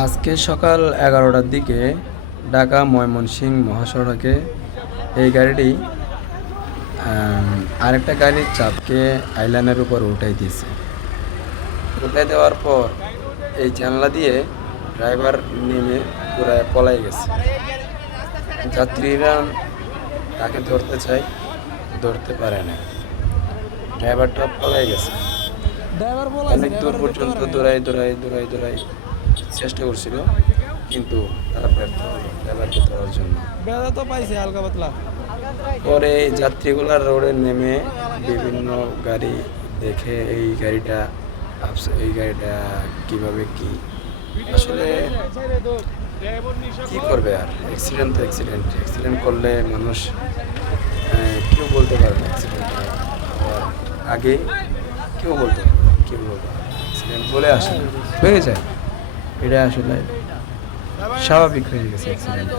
আজকে সকাল 11টার দিকে ঢাকা ময়মনসিংহ মহাসড়কে এই গাড়িটি আরেকটা গাড়ির চাপকে আইল্যান্ডের উপর উঠাই দিয়েছে। উঠাই দেওয়ার পর এই জানলা দিয়ে ড্রাইভার নেমে পুরায় পলাই গেছে। যাত্রীরা তাকে ধরতে চায়, ধরতে পারে না। ড্রাইভারটা পলাই গেছে। অনেক দূর পর্যন্ত দৌড়াই চেষ্টা করছিল, কিন্তু তারা ব্যর্থ হলো ড্রাইভারকে ধরার জন্য। পরে যাত্রীগুলা রোডে নেমে বিভিন্ন গাড়ি দেখে এই গাড়িটা কিভাবে কি আসলে কি করবে। আর অ্যাক্সিডেন্ট অ্যাক্সিডেন্ট করলে মানুষ কেউ বলতে পারে না অ্যাক্সিডেন্ট হওয়ার আগে কেউ বলতে পারে না, কেউ বলতে পারে অ্যাক্সিডেন্ট বলে আসে হয়ে যায়। এটা আসলে স্বাভাবিক হয়ে গেছে অ্যাক্সিডেন্ট।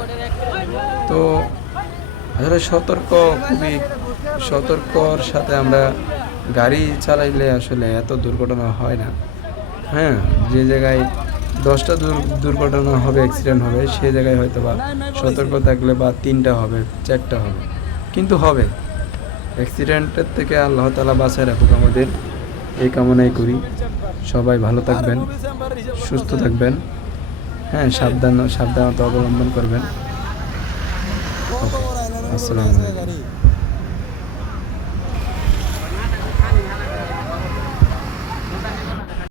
তো আসলে খুবই সতর্কর সাথে আমরা গাড়ি চালাইলে আসলে এত দুর্ঘটনা হয় না। হ্যাঁ, যে জায়গায় 10টা দুর্ঘটনা হবে, অ্যাক্সিডেন্ট হবে, সে জায়গায় হয়তো বা সতর্ক থাকলে বা 3টা হবে, 4টা হবে, কিন্তু হবে। অ্যাক্সিডেন্টের থেকে আল্লাহ তাআলা বাঁচায় রাখুক আমাদের, এই কামনাই করি। সবাই ভালো থাকবেন, সুস্থ থাকবেন। হ্যাঁ, সাবধানতা অবলম্বন করবেন। ওকে, আসসালামু আলাইকুম।